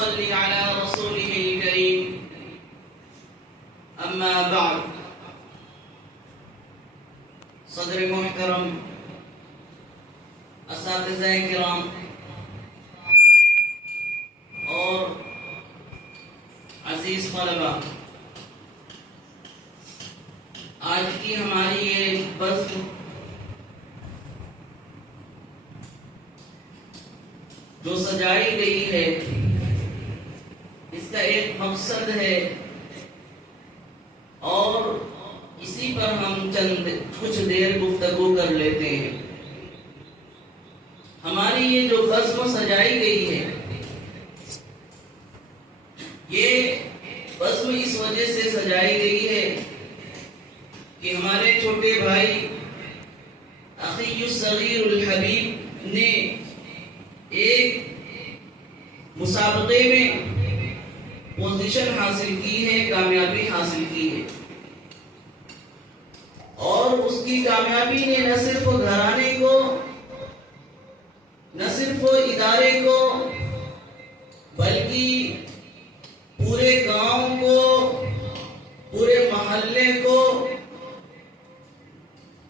ونصلي على رسوله الكريم أما بعد صدر محترم اساتذہ کرام اور عزیز طلبہ، آج کی ہماری یہ بزم جو سجائی گئی ہے، اس کا ایک مقصد ہے اور اسی پر ہم کچھ دیر گفتگو کر لیتے ہیں۔ ہماری یہ جو بزم سجائی گئی ہے، یہ بزم اس وجہ سے سجائی گئی ہے کہ ہمارے چھوٹے بھائی اخی الصغیر الحبیب نے ایک مسابقے میں پوزیشن حاصل کی ہے، کامیابی حاصل کی ہے، اور اس کی کامیابی نے نہ صرف گھرانے کو، نہ صرف ادارے کو، بلکہ پورے گاؤں کو، پورے محلے کو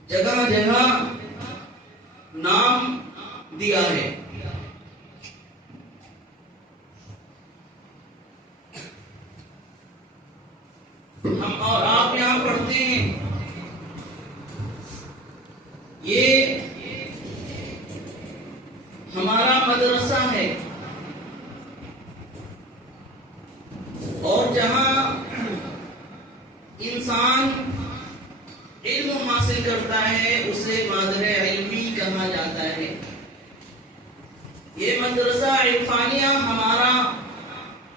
جگہ جگہ نام دیا ہے۔ ہم اور آپ یہاں پڑھتے ہیں، یہ ہمارا مدرسہ ہے، اور جہاں انسان علم حاصل کرتا ہے اسے مادر علمی کہا جاتا ہے۔ یہ مدرسہ عرفانیہ ہمارا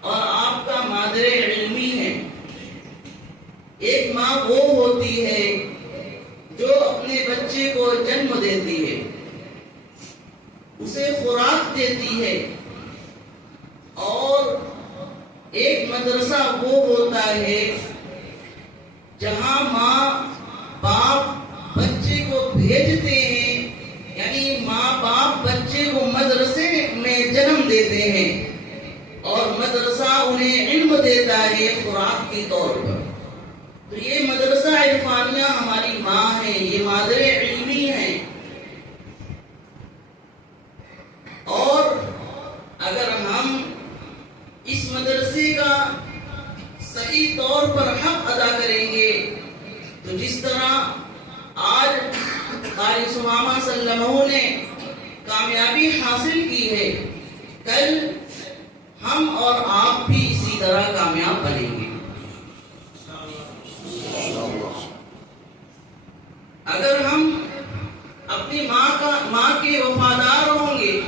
اور آپ کا مادر علمی ہے۔ ایک ماں وہ ہوتی ہے جو اپنے بچے کو جنم دیتی ہے، اسے خوراک دیتی ہے، اور ایک مدرسہ وہ ہوتا ہے جہاں ماں باپ بچے کو بھیجتے ہیں، یعنی ماں باپ بچے کو مدرسے میں جنم دیتے ہیں اور مدرسہ انہیں علم دیتا ہے خوراک کے طور پر۔ تو یہ مدرسہ عرفانیہ ہماری ماں ہے، یہ مادر علمی ہے، اور اگر ہم اس مدرسے کا صحیح طور پر حق ادا کریں گے تو جس طرح آج قاری ثمامہ صلی اللہ علیہ وسلم نے کامیابی حاصل کی ہے، کل ہم اور آپ بھی اسی طرح کامیاب بنیں گے۔ اگر ہم اپنی ماں کے وفادار ہوں گے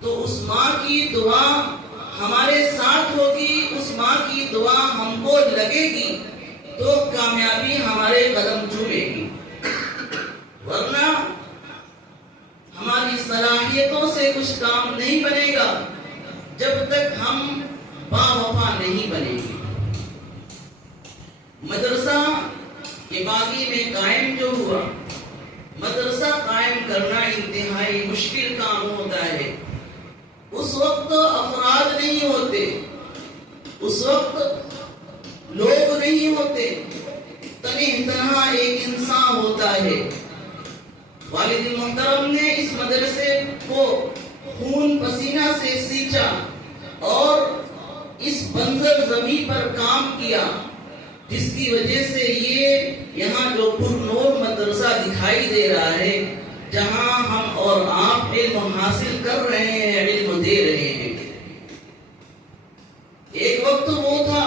تو اس ماں کی دعا ہمارے ساتھ ہوگی، اس ماں کی دعا ہم کو لگے گی تو کامیابی ہمارے قدم چومے گی، ورنہ ہماری صلاحیتوں سے کچھ کام نہیں بنے گا جب تک ہم با وفا نہیں بنیں گے۔ مدرسہ یہ باغی میں قائم جو ہوا، مدرسہ قائم کرنا انتہائی مشکل کام ہوتا ہے۔ اس وقت افراد نہیں ہوتے، اس وقت لوگ نہیں ہوتے، تنہا ایک انسان ہوتا ہے۔ والد محترم نے اس مدرسے کو خون پسینہ سے سینچا اور اس بنجر زمین پر کام کیا، جس کی وجہ سے یہ یہاں جو پرنور مدرسہ دکھائی دے رہا ہے، جہاں ہم اور آپ علم حاصل کر رہے ہیں، علم دے رہے ہیں۔ ایک وقت وہ تھا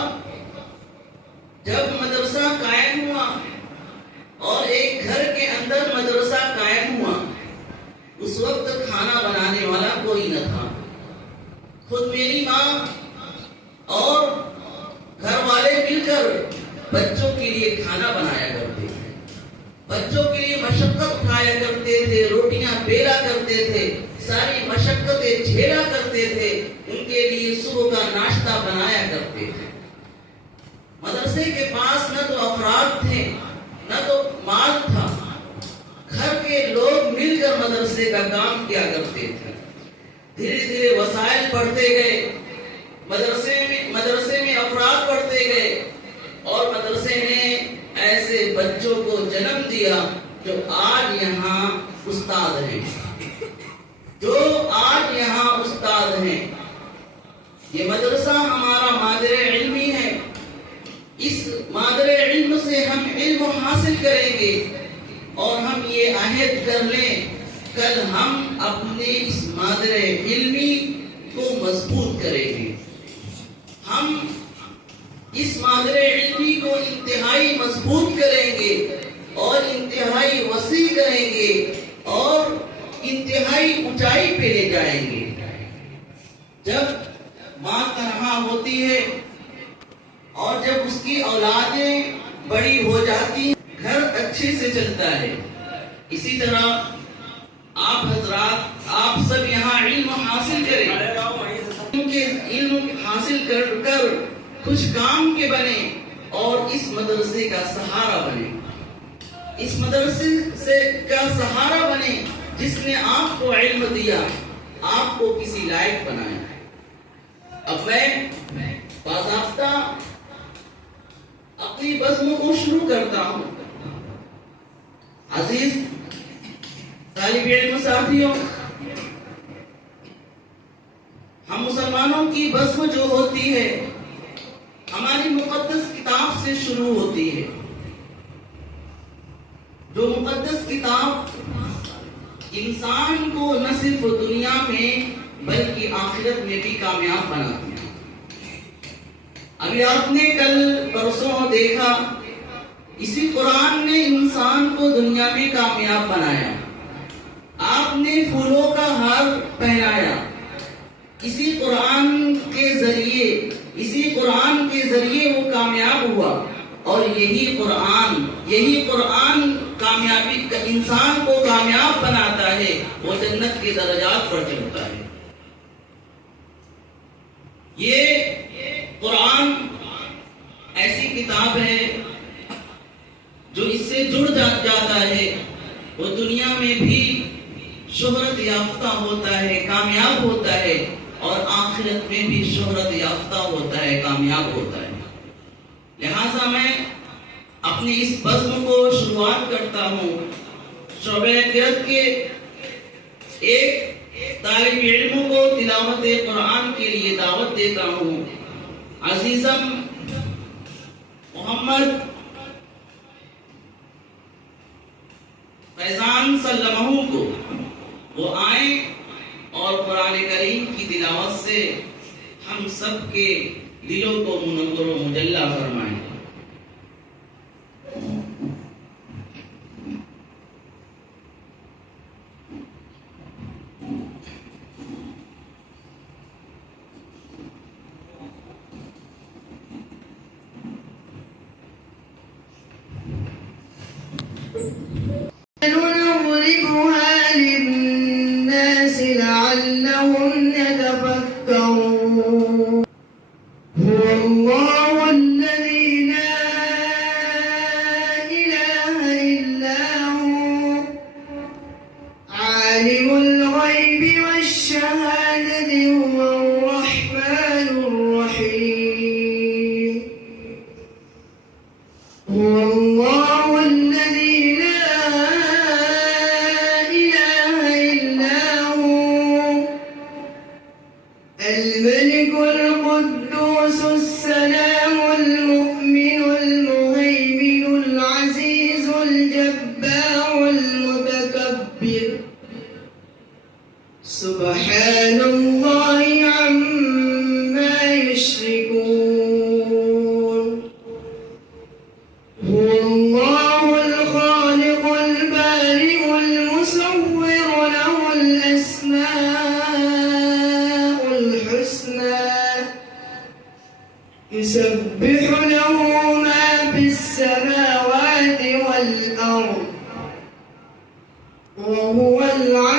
جب مدرسہ قائم ہوا اور ایک گھر کے اندر مدرسہ قائم ہوا، اس وقت کھانا بنانے والا کوئی نہ تھا۔ خود میری ماں اور گھر والے مل کر بچوں کے لیے کھانا بنایا کرتے تھے، بچوں کے لیے مشقت اٹھایا کرتے تھے، روٹیاں بیلا کرتے تھے، ساری مشقتیں جھیلا کرتے تھے، ان کے لیے صبح کا ناشتہ بنایا کرتے تھے۔ مدرسے کے پاس نہ تو افراد تھے، نہ تو مال تھا، گھر کے لوگ مل کر مدرسے کا کام کیا کرتے تھے۔ دھیرے دھیرے وسائل بڑھتے گئے، مدرسے میں افراد پڑھتے گئے اور مدرسے نے ایسے بچوں کو جنم دیا جو آج یہاں استاد ہیں، یہ مدرسہ ہمارا مادر علمی ہے. اس مادر علم سے ہم علم حاصل کریں گے اور ہم یہ عہد کر لیں کل ہم اپنے اس مادر علمی کو مضبوط کریں گے. ہم اس مادر علمی کو انتہائی مضبوط کریں گے اور انتہائی وسیع کریں گے اور انتہائی اونچائی پہ لے جائیں گے. جب ماں تنہا ہوتی ہے اور جب اس کی اولادیں بڑی ہو جاتی ہیں گھر اچھے سے چلتا ہے. اسی طرح آپ حضرات آپ سب یہاں علم حاصل کریں، علم حاصل کر کچھ کام کے بنے اور اس مدرسے کا سہارا بنے. اس مدرسے کا سہارا بنے جس نے آپ کو علم دیا، آپ کو کسی لائق بنایا. اب میں باضابطہ اپنی بزم کو شروع کرتا ہوں. عزیز طالب علم ساتھیوں، ہم مسلمانوں کی بزم جو ہوتی ہے ہماری مقدس کتاب سے شروع ہوتی ہے. جو مقدس کتاب انسان کو نہ صرف دنیا میں بلکہ آخرت میں بھی کامیاب بناتی ہے. ابھی آپ نے کل پرسوں دیکھا اسی قرآن نے انسان کو دنیا میں کامیاب بنایا. آپ نے پھولوں کا ہار پہنایا. اسی قرآن کے ذریعے وہ کامیاب ہوا اور یہی قرآن کامیابی انسان کو کامیاب بناتا ہے، وہ جنت کے درجات پر چڑھتا ہے. یہ قرآن ایسی کتاب ہے جو اس سے جڑ جاتا ہے وہ دنیا میں بھی شہرت یافتہ ہوتا ہے، کامیاب ہوتا ہے اور آخرت میں بھی شہرت یافتہ ہوتا ہے، کامیاب ہوتا ہے. لہٰذا میں اپنی اس بزم کو شروعات کرتا ہوں. شعبہ قرأت کے ایک طالب علم کو تلاوت قرآن کے لیے دعوت دیتا ہوں. عزیزم محمد فیضان سلمہ کو وہ آئیں اور قرآن کریم کی تلاوت سے ہم سب کے دلوں کو منور و مجلہ فرمائیں. نضربها للناس لعلهم يتفكرون. هو الله الذي لا إله إلا هو عالم الغيب والشهادة هو الرحمن الرحيم. هو الله الذي الملك القدوس السلام المؤمن المهيمن العزيز الجبار المتكبر. سبحان الله عما يشركون. هو الله الخالق البارئ المصور له الأسماء الحسنى يسبح له ما في السماوات والأرض وهو العزيز